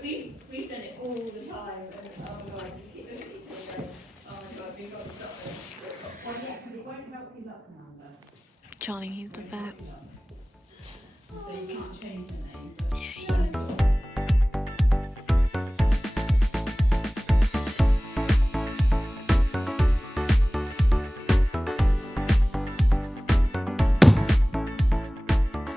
We've done it all the time, and oh my god, just keep looking at each other going, oh my god, we've got to stop this. Well, yeah, because it won't help you luck now, but Charlie, he's the vet. so you can't change the name.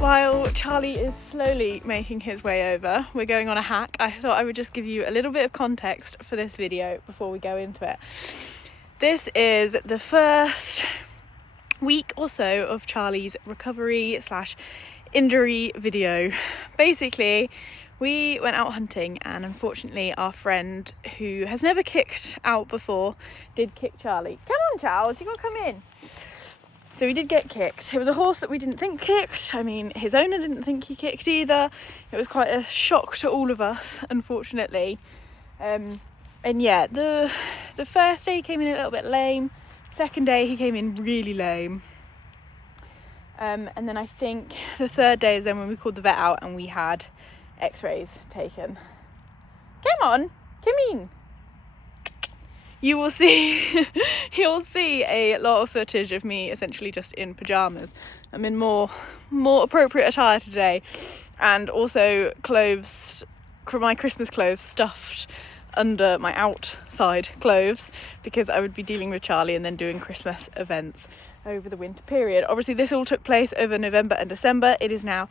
While Charlie is slowly making his way over, we're going on a hack. I thought I would just give you a little bit of context for this video before we go into it. This is the first week or so of Charlie's recovery / injury video. Basically, we went out hunting and unfortunately our friend, who has never kicked out before, did kick Charlie. Come on, Charles, you gotta come in. So he did get kicked. It was a horse that we didn't think kicked. I mean, his owner didn't think he kicked either. It was quite a shock to all of us, unfortunately. And yeah, the first day he came in a little bit lame. Second day he came in really lame. And then I think the third day is then when we called the vet out and we had x-rays taken. Come on, come in. You'll see a lot of footage of me essentially just in pyjamas. I'm in more appropriate attire today, and also clothes, my Christmas clothes stuffed under my outside clothes, because I would be dealing with Charlie and then doing Christmas events over the winter period. Obviously this all took place over November and December. It is now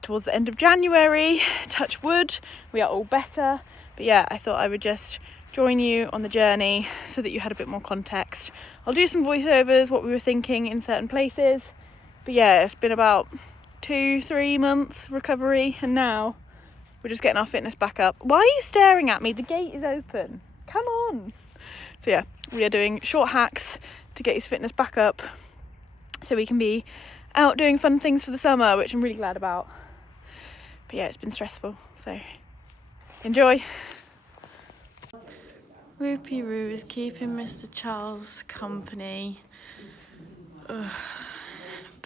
towards the end of January, touch wood, we are all better. But yeah, I thought I would just join you on the journey so that you had a bit more context. I'll do some voiceovers, what we were thinking in certain places. But yeah, it's been about 2-3 months recovery, and now we're just getting our fitness back up. Why are you staring at me? The gate is open. Come on. So yeah, we are doing short hacks to get his fitness back up so we can be out doing fun things for the summer, which I'm really glad about. But yeah, it's been stressful, so enjoy. Whoopie Roo is keeping Mr. Charles company. Ugh.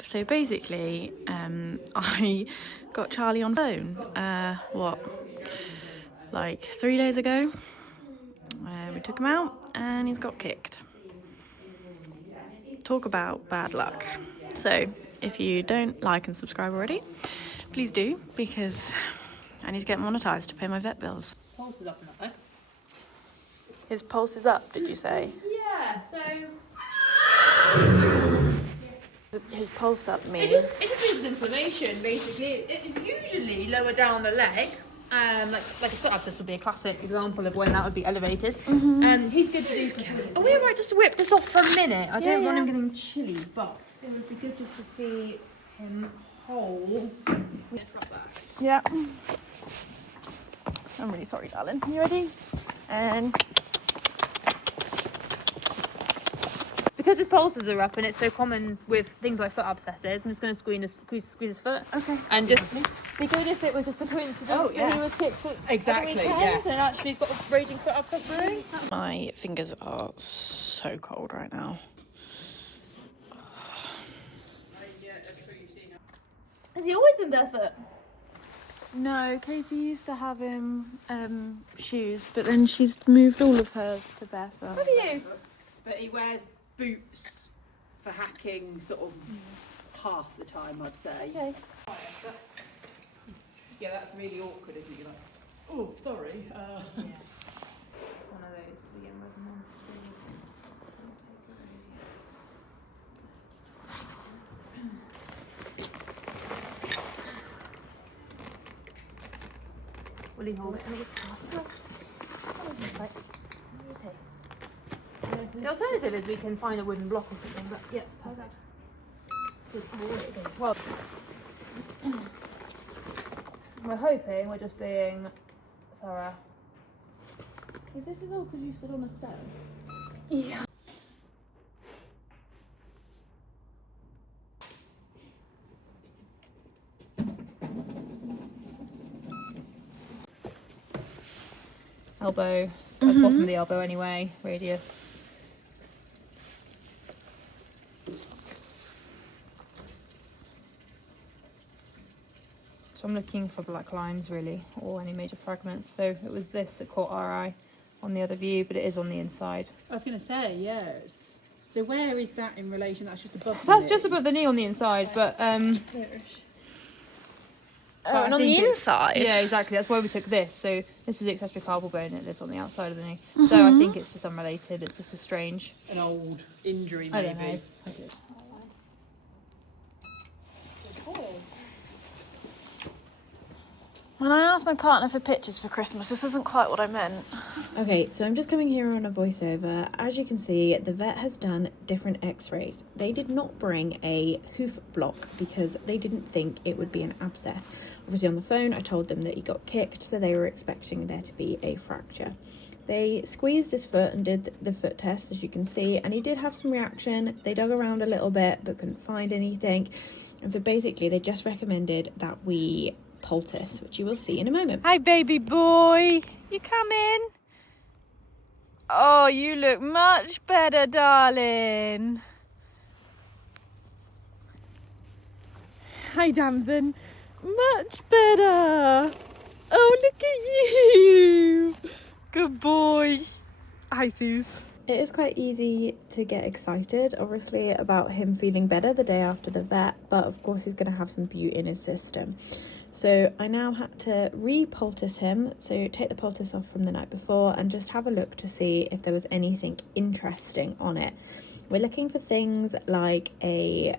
So basically, I got Charlie on phone, like 3 days ago. We took him out and he's got kicked. Talk about bad luck. So if you don't like and subscribe already, please do, because I need to get monetized to pay my vet bills. Pulse is up and up, eh? His pulse is up, did you say? Yeah, so His pulse up means? it just means inflammation, basically. It's usually lower down the leg. Like a foot abscess would be a classic example of when that would be elevated. He's good to do. Are we alright just to whip this off for a minute? I don't want him getting chilly, but it would be good just to see him whole. Yeah. I'm really sorry, darling. You ready? And because his pulses are up and it's so common with things like foot abscesses, I'm just going to squeeze his foot. okay. And just be good if it was just a coincidence that he was kicked at the weekend and actually he's got a raging foot abscess brewing. My fingers are so cold right now. Has he always been barefoot? No, Katie used to have him shoes, but then she's moved all of hers to barefoot. What do you? But he wears boots for hacking sort of half the time, I'd say. Okay. Yeah, that's really awkward, isn't it? You're like, oh, sorry. Yeah. One of those to begin with, and then see. Will he hold it? The alternative is we can find a wooden block or something, but yeah, perfect. Well, we're hoping we're just being thorough. If this is all because you stood on a stone. Yeah. Elbow, bottom of the elbow anyway, radius. I'm looking for black lines really, or any major fragments. So it was this that caught our eye on the other view, but it is on the inside. I was going to say, yes. So where is that in relation? That's just above the That's knee. just above the knee on the inside, but and I on the think it's- inside? Yeah, exactly. That's why we took this. So this is the accessory carpal bone. It lives on the outside of the knee. So I think it's just unrelated. It's just a strange. An old injury, I maybe. don't know. When I asked my partner for pictures for Christmas, this isn't quite what I meant. Okay, so I'm just coming here on a voiceover. As you can see, the vet has done different x-rays. They did not bring a hoof block because they didn't think it would be an abscess. Obviously on the phone, I told them that he got kicked, so they were expecting there to be a fracture. They squeezed his foot and did the foot test, as you can see, and he did have some reaction. They dug around a little bit, but couldn't find anything. And so basically, they just recommended that we poultice, which you will see in a moment. Hi, baby boy. You come in? Oh, you look much better, darling. Hi, Damson. Much better. Oh, look at you. Good boy. Hi, Suze. It is quite easy to get excited, obviously, about him feeling better the day after the vet, but of course he's going to have some bute in his system. So I now had to re-poultice him, so take the poultice off from the night before and just have a look to see if there was anything interesting on it. We're looking for things like a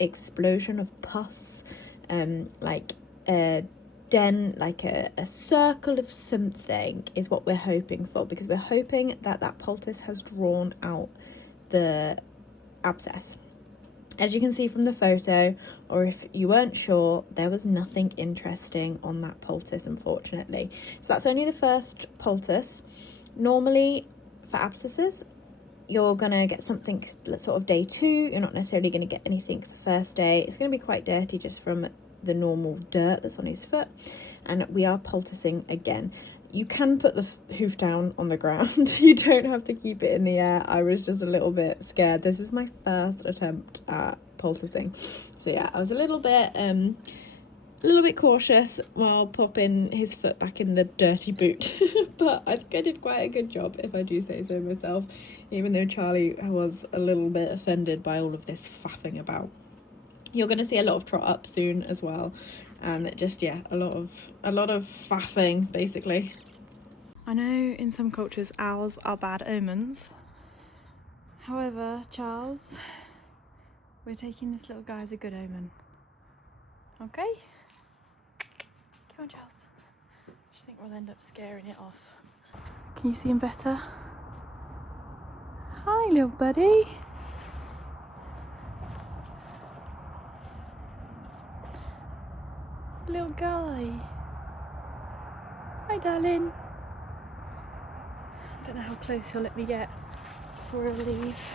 explosion of pus, like a dent, like a circle of something is what we're hoping for, because we're hoping that that poultice has drawn out the abscess. As you can see from the photo, or if you weren't sure, there was nothing interesting on that poultice, unfortunately. So that's only the first poultice. Normally, for abscesses, you're going to get something sort of day 2. You're not necessarily going to get anything the first day. It's going to be quite dirty just from the normal dirt that's on his foot. And we are poulticing again. You can put the hoof down on the ground. You don't have to keep it in the air. I was just a little bit scared. This is my first attempt at poulticing. So yeah, I was a little bit cautious while popping his foot back in the dirty boot. But I think I did quite a good job, if I do say so myself, even though Charlie was a little bit offended by all of this faffing about. You're going to see a lot of trot up soon as well. And just, yeah, a lot of faffing, basically. I know in some cultures owls are bad omens. However, Charles, we're taking this little guy as a good omen. Okay? Come on, Charles. I think we'll end up scaring it off. Can you see him better? Hi, little buddy. Little guy. Hi, darling. I don't know how close he'll let me get before I leave.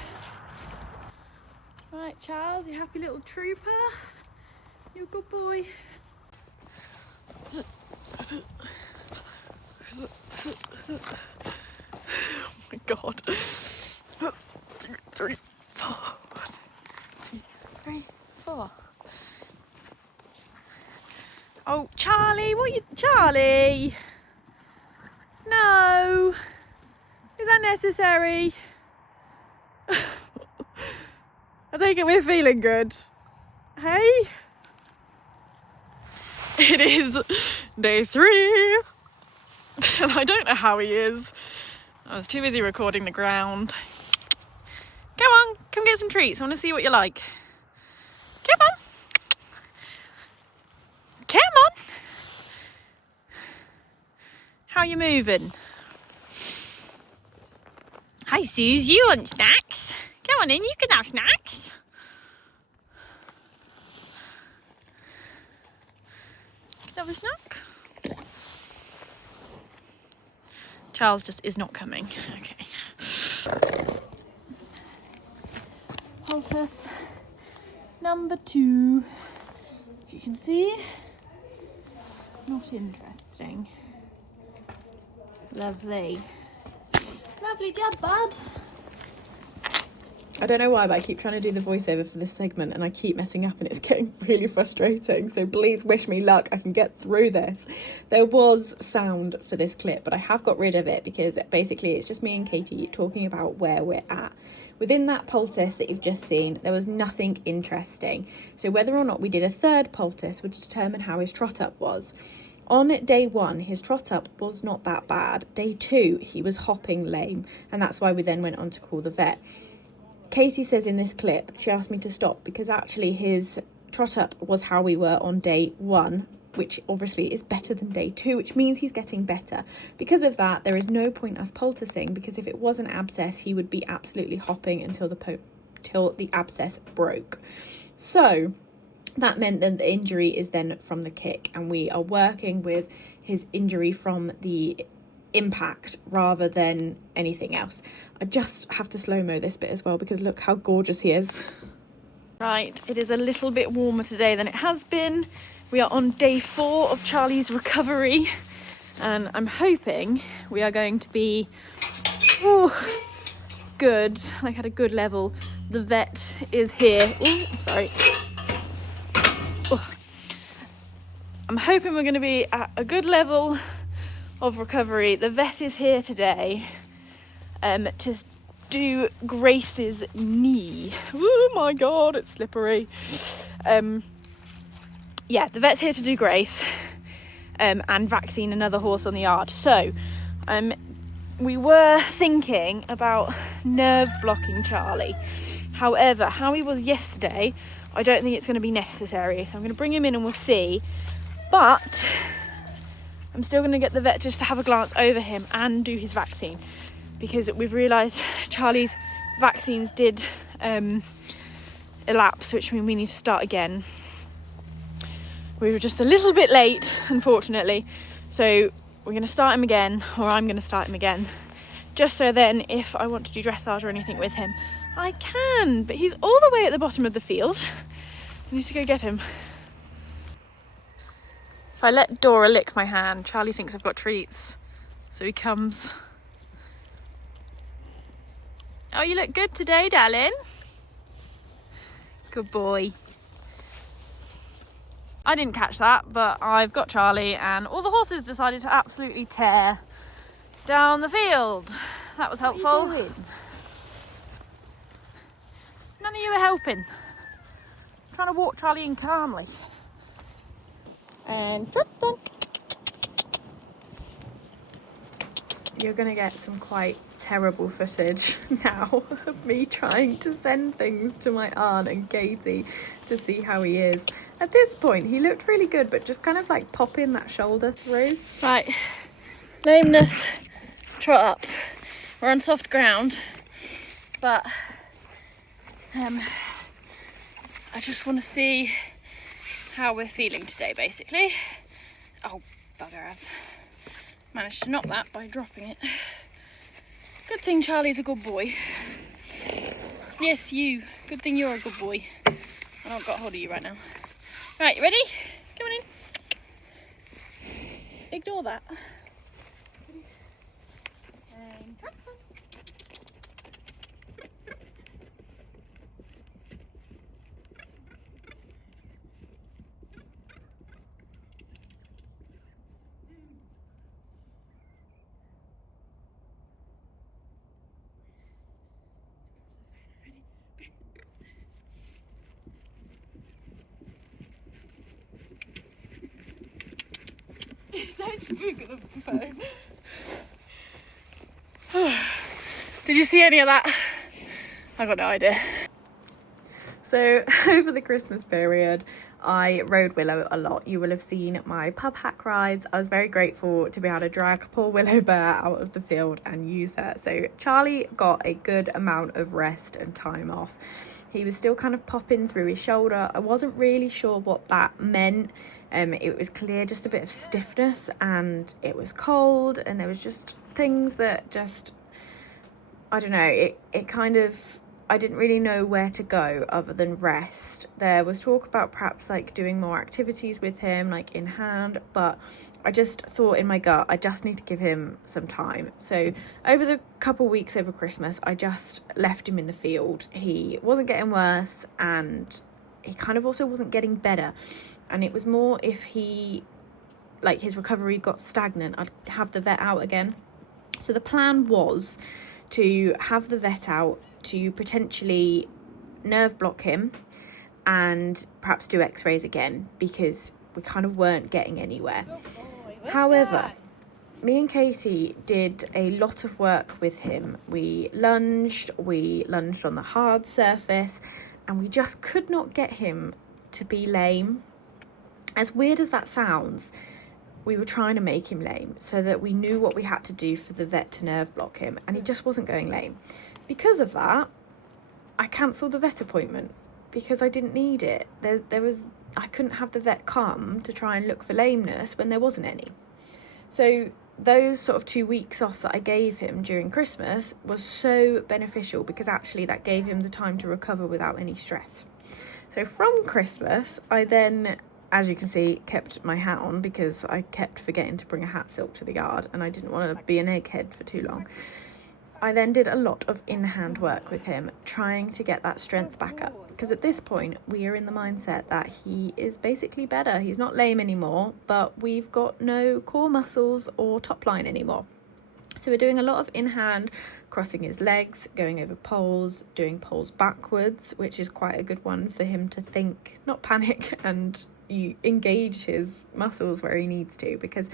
Right, Charles, you happy little trooper? You're a good boy. Oh my god. 1, 2, 3, 4. 1, 2, 3, 4. Oh, Charlie, Charlie? No. Is that necessary? I take it we're feeling good. Hey? It is day 3. And I don't know how he is. I was too busy recording the ground. Come on, come get some treats. I want to see what you like. Come on. Come on. How you moving? Hi, Suze. You want snacks? Come on in, you can have snacks. Can I have a snack? Charles just is not coming. Okay. Poultice number 2. If you can see, not interesting. Lovely. Lovely job, bud. I don't know why, but I keep trying to do the voiceover for this segment and I keep messing up and it's getting really frustrating. So please wish me luck. I can get through this. There was sound for this clip, but I have got rid of it because basically it's just me and Katie talking about where we're at. Within that poultice that you've just seen, there was nothing interesting. So whether or not we did a third poultice would determine how his trot up was. On day 1, his trot up was not that bad. Day 2, he was hopping lame, and that's why we then went on to call the vet. Katie says in this clip, she asked me to stop because actually his trot up was how we were on day 1, which obviously is better than day 2, which means he's getting better. Because of that, there is no point us poulticing, because if it was an abscess, he would be absolutely hopping until the abscess broke. So that meant that the injury is then from the kick, and we are working with his injury from the impact rather than anything else. I just have to slow-mo this bit as well because look how gorgeous he is. Right, it is a little bit warmer today than it has been. We are on day 4 of Charlie's recovery, and I'm hoping we are going to be good, like at a good level. The vet is here. Sorry. I'm hoping we're going to be at a good level of recovery. The vet is here today to do Grace's knee. Oh my god, it's slippery. Yeah, the vet's here to do Grace and vaccine another horse on the yard. So we were thinking about nerve blocking Charlie. However, how he was yesterday, I don't think it's going to be necessary. So I'm going to bring him in and we'll see. But I'm still going to get the vet just to have a glance over him and do his vaccine, because we've realised Charlie's vaccines did elapse, which means we need to start again. We were just a little bit late, unfortunately, so we're going to start him again, or I'm going to start him again, just so then if I want to do dressage or anything with him, I can. But he's all the way at the bottom of the field. I need to go get him. If I let Dora lick my hand, Charlie thinks I've got treats, so he comes. Oh, you look good today, darling. Good boy. I didn't catch that, but I've got Charlie, and all the horses decided to absolutely tear down the field. That was helpful. What are you doing? None of you are helping. I'm trying to walk Charlie in calmly. And trot on. You're going to get some quite terrible footage now of me trying to send things to my aunt and Katie to see how he is. At this point, he looked really good, but just kind of like popping that shoulder through. Right, lameness, trot up. We're on soft ground, but I just want to see how we're feeling today, basically. Oh, bugger, I've managed to knock that by dropping it. Good thing Charlie's a good boy. Yes, you. Good thing you're a good boy. I've not got hold of you right now. Right, you ready? Come on in. Ignore that. And trot. Don't spook at the phone. Did you see any of that? I got no idea. So over the Christmas period, I rode Willow a lot. You will have seen my pub hack rides. I was very grateful to be able to drag poor Willow Bear out of the field and use her. So Charlie got a good amount of rest and time off. He was still kind of popping through his shoulder. I wasn't really sure what that meant. It was clear just a bit of stiffness, and it was cold, and there was just things that just, I don't know, it kind of I didn't really know where to go other than rest. There was talk about perhaps like doing more activities with him, like in hand, but I just thought in my gut, I just need to give him some time. So over the couple weeks over Christmas, I just left him in the field. He wasn't getting worse, and he kind of also wasn't getting better. And it was more if he, like, his recovery got stagnant, I'd have the vet out again. So the plan was to have the vet out to potentially nerve block him and perhaps do x-rays again, because we kind of weren't getting anywhere. However, me and Katie did a lot of work with him. We lunged on the hard surface, and we just could not get him to be lame. As weird as that sounds, we were trying to make him lame so that we knew what we had to do for the vet to nerve block him, and he just wasn't going lame. Because of that, I cancelled the vet appointment because I didn't need it. I couldn't have the vet come to try and look for lameness when there wasn't any. So those sort of 2 weeks off that I gave him during Christmas was so beneficial, because actually that gave him the time to recover without any stress. So from Christmas, I then, as you can see, kept my hat on because I kept forgetting to bring a hat silk to the yard, and I didn't want to be an egghead for too long. I then did a lot of in-hand work with him, trying to get that strength back up, because at this point we are in the mindset that he is basically better. He's not lame anymore, but we've got no core muscles or top line anymore. So we're doing a lot of in-hand, crossing his legs, going over poles, doing poles backwards, which is quite a good one for him to think, not panic, and you engage his muscles where he needs to, because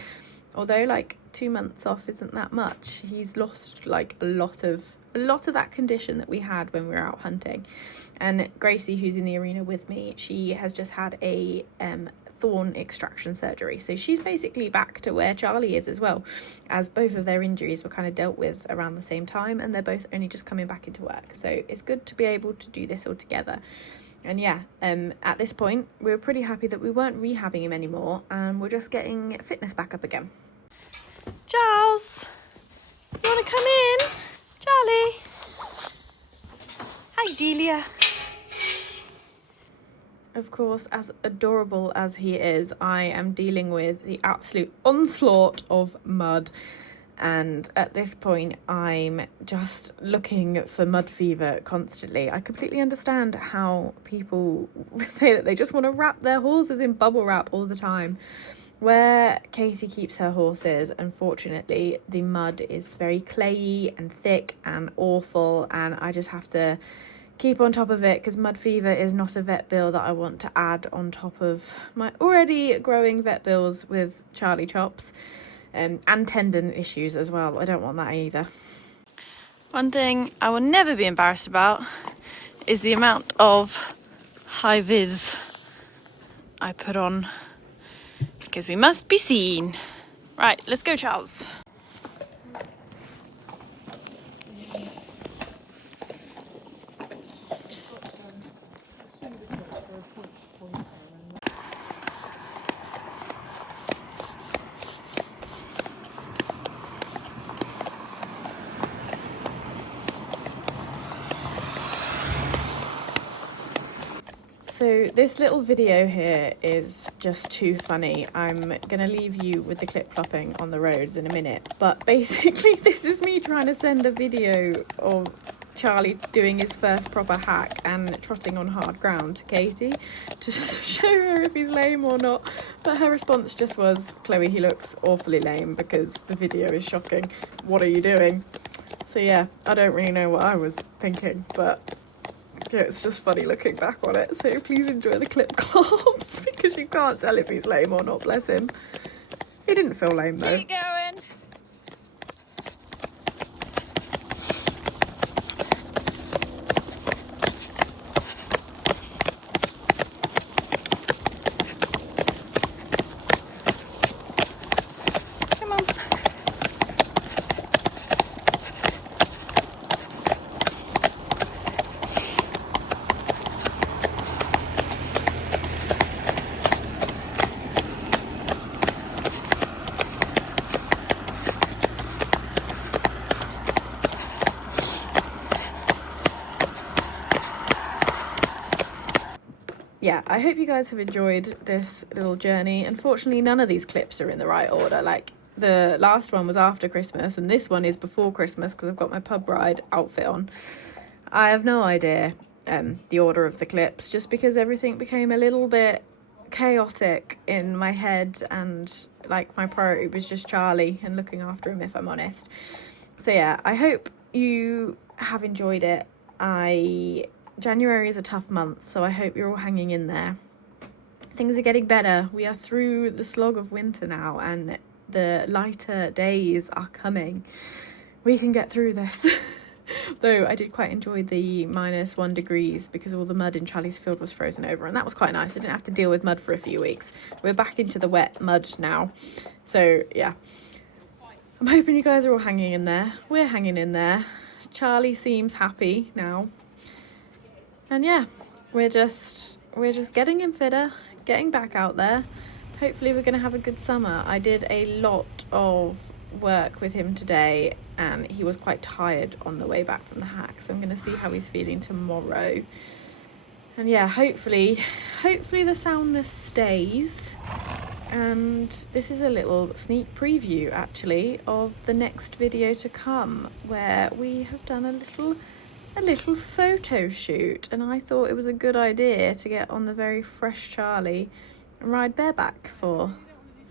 although like 2 months off isn't that much, he's lost like a lot of that condition that we had when we were out hunting. And Gracie, who's in the arena with me, she has just had a thorn extraction surgery, so she's basically back to where Charlie is as well, as both of their injuries were kind of dealt with around the same time, and they're both only just coming back into work. So it's good to be able to do this all together. And yeah, at this point we were pretty happy that we weren't rehabbing him anymore, and we're just getting fitness back up again. Charles, you want to come in? Charlie. Hi, Delia. Of course, as adorable as he is, I am dealing with the absolute onslaught of mud. And at this point, I'm just looking for mud fever constantly. I completely understand how people say that they just want to wrap their horses in bubble wrap all the time. Where Katie keeps her horses, unfortunately, the mud is very clayey and thick and awful, and I just have to keep on top of it, because mud fever is not a vet bill that I want to add on top of my already growing vet bills with Charlie Chops, and tendon issues as well. I don't want that either. One thing I will never be embarrassed about is the amount of high vis I put on, because we must be seen. Right, let's go, Charles. So this little video here is just too funny. I'm gonna leave you with the clip clopping on the roads in a minute, but basically this is me trying to send a video of Charlie doing his first proper hack and trotting on hard ground to Katie to show her if he's lame or not, but her response just was, "Chloe, he looks awfully lame because the video is shocking. What are you doing?" So yeah, I don't really know what I was thinking, but yeah, it's just funny looking back on it. So please enjoy the clip clops, because you can't tell if he's lame or not, bless him. He didn't feel lame though. Keep going. Come on. yeah, I hope you guys have enjoyed this little journey. Unfortunately, none of these clips are in the right order. Like, the last one was after Christmas and this one is before Christmas because I've got my pub ride outfit on. I have no idea the order of the clips, just because everything became a little bit chaotic in my head, and like my priority was just Charlie and looking after him, if I'm honest. So yeah, I hope you have enjoyed it. January is a tough month, so I hope you're all hanging in there. Things are getting better. We are through the slog of winter now and the lighter days are coming. We can get through this. Though I did quite enjoy the -1 degrees because all the mud in Charlie's field was frozen over, and that was quite nice. I didn't have to deal with mud for a few weeks. We're back into the wet mud now. So yeah, I'm hoping you guys are all hanging in there. We're hanging in there. Charlie seems happy now. And yeah, we're just getting him fitter, getting back out there. Hopefully we're going to have a good summer. I did a lot of work with him today and he was quite tired on the way back from the hack, so I'm going to see how he's feeling tomorrow. And yeah, hopefully the soundness stays. And this is a little sneak preview actually of the next video to come, where we have done a little photo shoot, and I thought it was a good idea to get on the very fresh Charlie and ride bareback for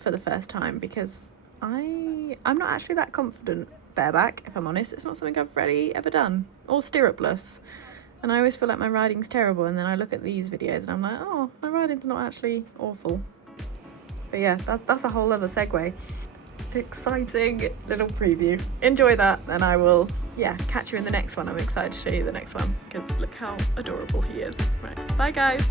the first time, because I'm not actually that confident bareback, if I'm honest. It's not something I've really ever done, or stirrupless, and I always feel like my riding's terrible, and then I look at these videos and I'm like, oh, my riding's not actually awful. But yeah, that's a whole other segue. Exciting little preview. Enjoy that, and I will catch you in the next one. I'm excited to show you the next one because look how adorable he is. Right, bye guys.